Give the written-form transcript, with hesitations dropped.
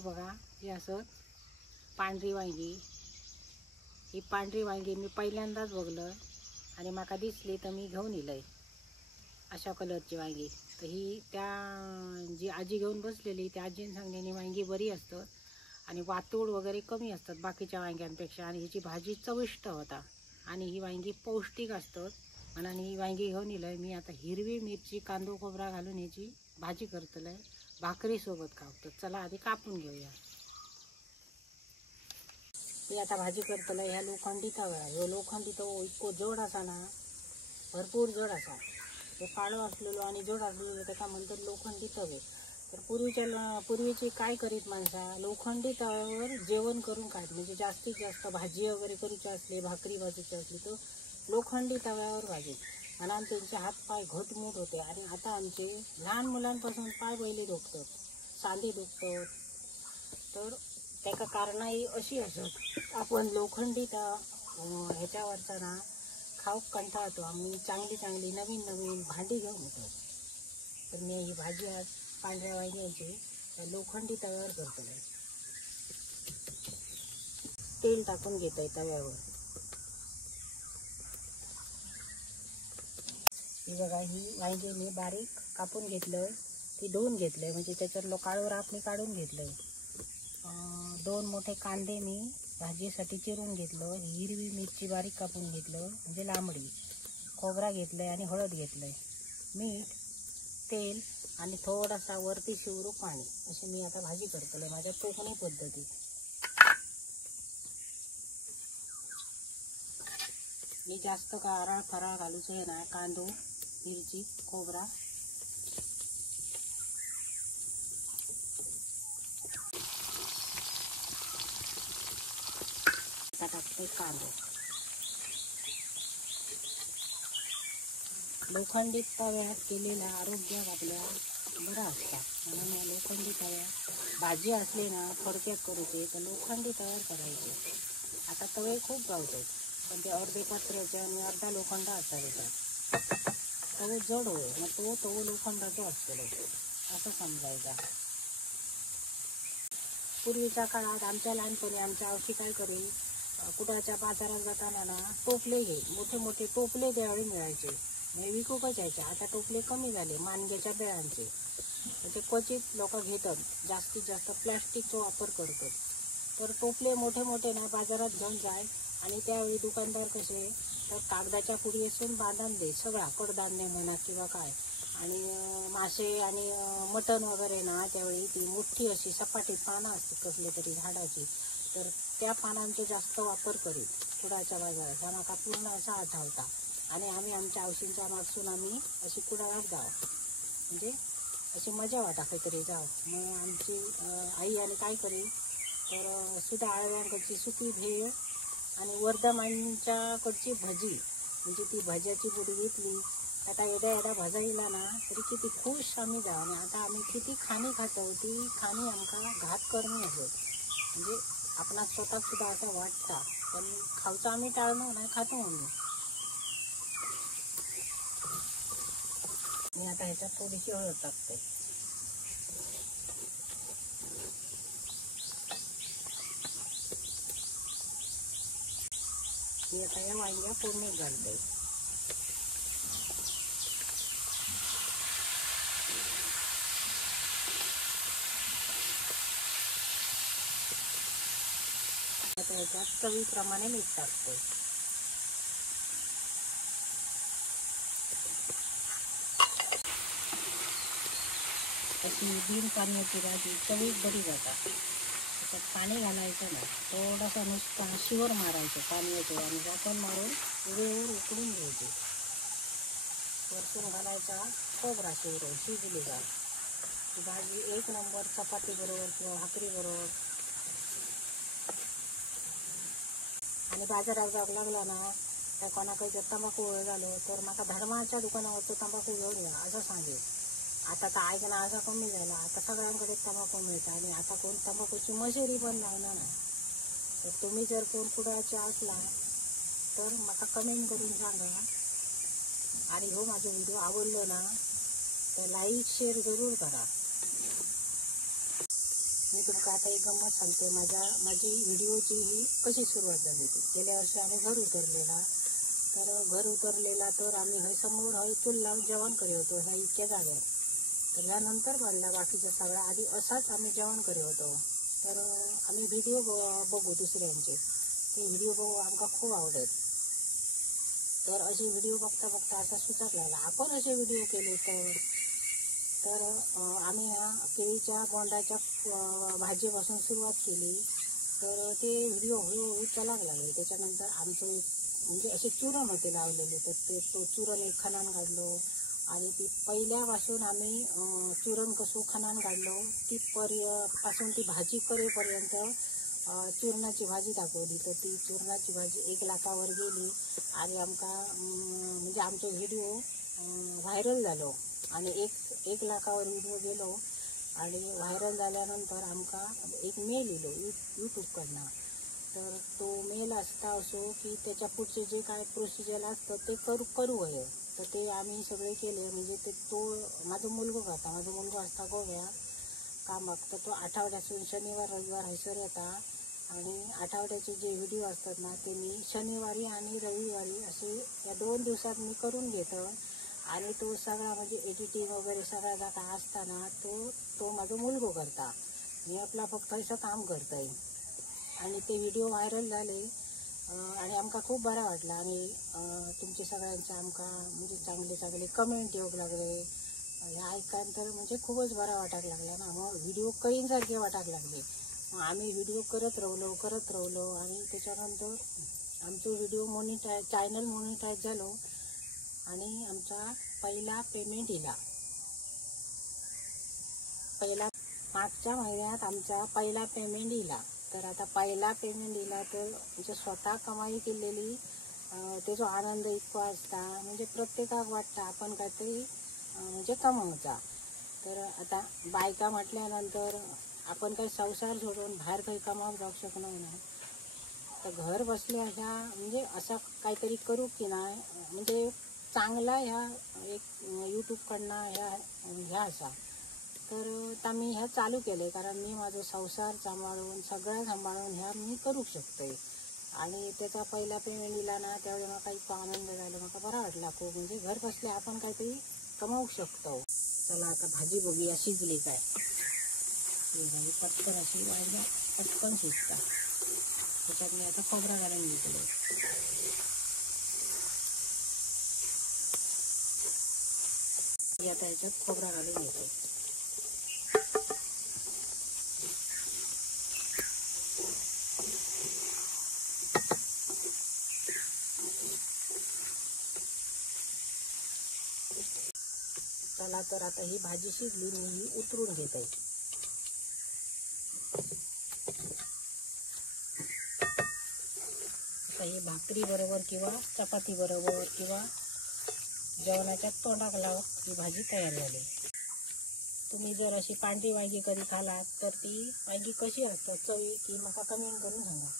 ही बघा, ही असं पांढरी वांगी, ही पांढरी वांगी मी पहिल्यांदाच बघलं आणि माका दिसली तर मी घेऊन इलय अशा कलरची वांगी। तर ही त्या जी आजी घेऊन बसलेली त्या आजीने सांगलेली वांगी बरी असतात आणि वातूळ वगैरे कमी असतात बाकीच्या वांग्यांपेक्षा, आणि हिची भाजी चविष्ट होता आणि ही वांगी पौष्टिक असतात म्हणून ही वांगी घेऊन इलय मी। आता हिरवी मिरची कांदो खोबरा घालून ह्याची भाजी करतलंय, भाकरी सोबत खावतो। चला आधी कापून घेऊया। मी आता भाजी करतलंय ह्या लोखंडी तव्यावर। ह्यो लोखंडी तवो इतको जड असा ना, भरपूर जड असा, ते पाळो असलेलो आणि जड असलेलो त्याका म्हणतात लोखंडी तवे। तर पूर्वीची काय करीत माणसा, लोखंडी तव्यावर जेवण करून खात, म्हणजे जास्तीत जास्त भाजी वगैरे करूची असली, भाकरी भाजूची असली तर लोखंडी तव्यावर भाजी, म्हणून त्यांचे हात पाय घटमूट होते। आणि आता आमचे लहान मुलांपासून पाय बैली दुखतात, सांधे दुखतात, तर त्याका कारणाही अशी असत आपण लोखंडी ह्याच्यावरचा ना खाऊक कंटाळतो, आम्ही चांगली चांगली नवीन नवीन भांडी घेऊन येतो। तर मी ही भाजी आज पांढऱ्या वांग्याची लोखंडी तव्यावर करतोय। तेल टाकून घेतोय तव्यावर। ही बघा, ही वांगी मी बारीक कापून घेतलं, ती धुवून घेतलंय, म्हणजे त्याच्यातलं काळं राख मी काढून घेतलंय। 2 मोठे कांदे मी भाजीसाठी चिरून घेतलं, हिरवी मिरची बारीक कापून घेतलं म्हणजे लांबडी, खोबरा घेतलंय आणि हळद घेतलंय, मीठ, तेल आणि थोडासा वरती शिवरू पाणी, अशी मी आता भाजी करतोय माझ्या कोकणी पद्धतीत। मी जास्त कारळ फराळ घालूच आहे ना, कांदो मिरची खोबरा टाकते। कांदो लोखंडी तव्यात केलेला आरोग्यात आपल्या बरा असता, म्हणून या लोखंडी तव्यात भाजी असली ना थोडक्यात करूचे तर लोखंडी तव्यावर करायचे। आता तवे खूप गावतात पण ते अर्धे पत्र्याचे आणि अर्धा लोखंड असतात त्याच्यात, तवो जड होय मग तवो लोखंडाचा असतो असं समजायचा। पूर्वीच्या काळात आमच्या लहानपणी आमच्या आवशी काय करेल, कुडाच्या बाजारात जाताना ना टोपले घे, मोठे मोठे टोपले त्यावेळी मिळायचे, म्हणजे विकूकच यायचे। आता टोपले कमी झाले मानग्याच्या बेळांचे, ते क्वचित लोक घेतात, जास्तीत जास्त प्लॅस्टिकचा वापर करतात। तर टोपले मोठे मोठे ना बाजारात घेऊन जाय, आणि त्यावेळी दुकानदार कसे तर कागदाच्या पुडी असून बांधून दे सगळा, कडधान्य म्हणा किंवा काय, आणि मासे आणि मटण वगैरे ना त्यावेळी ती मोठी अशी सपाटी पानं असते कसले तरी झाडाची, तर त्या पानांचा जास्त वापर करीत कुडाच्या बाजारात, हा माका पूर्ण असा आठवता। आणि आम्ही आमच्या आवशींच्या मागसून आम्ही अशी कुडाळात जाव, म्हणजे अशी मजा वाटा काहीतरी जाव। मग आमची आई आणि काय करी तर सुद्धा आळव्यांकडची सुकी भेळ आणि वर्धमानच्याकडची भजी, म्हणजे ती भज्याची पुडी घेतली, आता एवढ्या एवढा भजा येला ना तरी किती खुश आम्ही जाव। आणि आता आम्ही किती खाणी खातो, ती खाणी आमका घात करणी असत, म्हणजे आपणा स्वतः सुद्धा असं वाटता, पण खाऊचं आम्ही टाळणं नाही, खातो आम्ही। मी आता ह्याच्यात थोडीशी हळद टाकते। मी आता या वांग्या फोडणीत घालते। आता ह्याच्यात चवीप्रमाणे मीठ टाकते। अशी बिन पाण्याची भाजी चवीत बरी जातात। त्याच्यात पाणी घालायचं नाही, थोडासा नुसता शिवर मारायचं पाण्याचे आणि झाकण मारून वेळेवर उकळून घ्यायचे। वरतून घालायचा खोबरा शिवरून शिजली जा, ती भाजी 1 नंबर चपाती बरोबर किंवा भाकरी बरोबर। आणि बाजारात जावं लागला ना त्या कोणाकडे जर तंबाखू वळ झालो तर माका धर्माच्या दुकानावरचं तंबाखू घेऊन या असं सांगेल। आता तर ऐकणं असं कमी झाला, आता सगळ्यांकडे तंबाखू मिळतं आणि आता कोण तंबाखूची मशेरी पण लावणार नाही। तर तुम्ही जर कोण कुडाळचे असला तर माका कमेंट करून सांगा, आणि हो माझा व्हिडिओ आवडलो ना तर लाईक शेअर जरूर करा। मी तुमका आता एक गंमत सांगते. माझी व्हिडिओची ही कशी सुरुवात झाली होती. गेल्या वर्षी आम्ही घर उतरलेला. तर आम्ही हय समोर हय चूल लावून जेवण करीत होतो ह्या इतक्या जाग्यावर. तर ह्यानंतर बांधला बाकीचा सगळा. आधी असाच आम्ही जेवण करीत होतो. तर आम्ही व्हिडिओ बघू दुसऱ्यांचे. ते व्हिडिओ बघू आमका खूप आवडत. तर असे व्हिडिओ बघता बघता असा सुचत लागला आपण असे व्हिडिओ केले तर आम्ही ह्या केळीच्या बोंडाच्या भाजीपासून सुरुवात केली. तर ते व्हिडिओ हळूहळू चलाक लागले. त्याच्यानंतर आमचं म्हणजे असे चुरण होते लावलेले. तर तो चुरण एक खणान काढलो आणि ती पहिल्यापासून आम्ही चुरण कसं खणान काढलो पासून ती भाजी करेपर्यंत चूरणाची भाजी दाखवली. तर ती चूरणाची भाजी 1 लाखावर गेली आणि आमका म्हणजे आमचो व्हिडिओ व्हायरल झालो आणि 1 लाखावर व्हिडिओ गेलो. आणि व्हायरल झाल्यानंतर आमका एक मेल येलो यूट्यूबकडनं. तर तो मेल असता असो की त्याच्या पुढचे जे काय प्रोसिजर असतं ते करू हवं. तर ते आम्ही सगळे केले. म्हणजे तो माझा मुलगा असता गोव्या कामाक. तर तो आठवड्यातून शनिवार रविवार हैसर येता आणि आठवड्याचे जे व्हिडिओ असतात ना ते मी शनिवारी आणि रविवारी असे या 2 दिवसात मी करून घेतो. आणि तो सगळा म्हणजे एडिटिंग वगैरे सगळा जा काय असताना तो माझा मुलगा करता. मी आपला फक्त असं काम करतोय. आणि ते व्हिडिओ व्हायरल झाले आणि आमका खूप बरा वाटला. आणि तुमचे सगळ्यांचे आमका म्हणजे चांगले कमेंट येऊक लागले. हे ऐकायला तर म्हणजे खूपच बरा वाटायला लागला ना. मग व्हिडिओ करीनसारखे वाटायला लागले. मग आम्ही व्हिडिओ करत राहिलो आणि त्याच्यानंतर आमचं व्हिडिओ चॅनल मॉनिटाईज झालो आणि आमचा पहिला पेमेंट येला. मागच्या महिन्यात आमचा पहिला पेमेंट येला. तर आता पहिला पेमेंट दिला तर म्हणजे स्वतः कमाई केलेली त्याचा आनंद इतका असता. म्हणजे प्रत्येकाक वाटतं आपण काहीतरी म्हणजे कमावचा. तर आता बायका म्हटल्यानंतर आपण काही संसार सोडून बाहेर काही कमावून जाऊ शकणार नाही. तर घर बसल्या ह्या म्हणजे असा काहीतरी करू की नाही म्हणजे चांगला ह्या एक यूट्यूबकडनं ह्या असा. तर आता मी ह्या चालू केले कारण मी माझा संसार सगळं सांभाळून ह्या मी करू शकते. आणि त्याचा पहिला पेमेंट दिला ना त्यावेळी मला इतका आनंद झाला. मला बरा वाटला खूप. म्हणजे घर बसल्या आपण काहीतरी कमावू शकतो. चला आता भाजी बघूया शिजली काय. पटकन अशी पटकन शिजता. त्याच्यात मी आता खोबरा घालून घेतले. आता ह्याच्यात खोबरा घालून घेतो. चला तर आता ही भाजी शिजली. मी ही उतरून घेत आहे. आता ही भाकरी बरोबर किंवा चपाती बरोबर किंवा जेवणाच्या तोंडाक लावून ही भाजी तयार झाली. तुम्ही जर अशी पांढरी वांगी कधी खालात तर ती वांगी कशी असतात चवी ती मला कमेंट करून सांगा.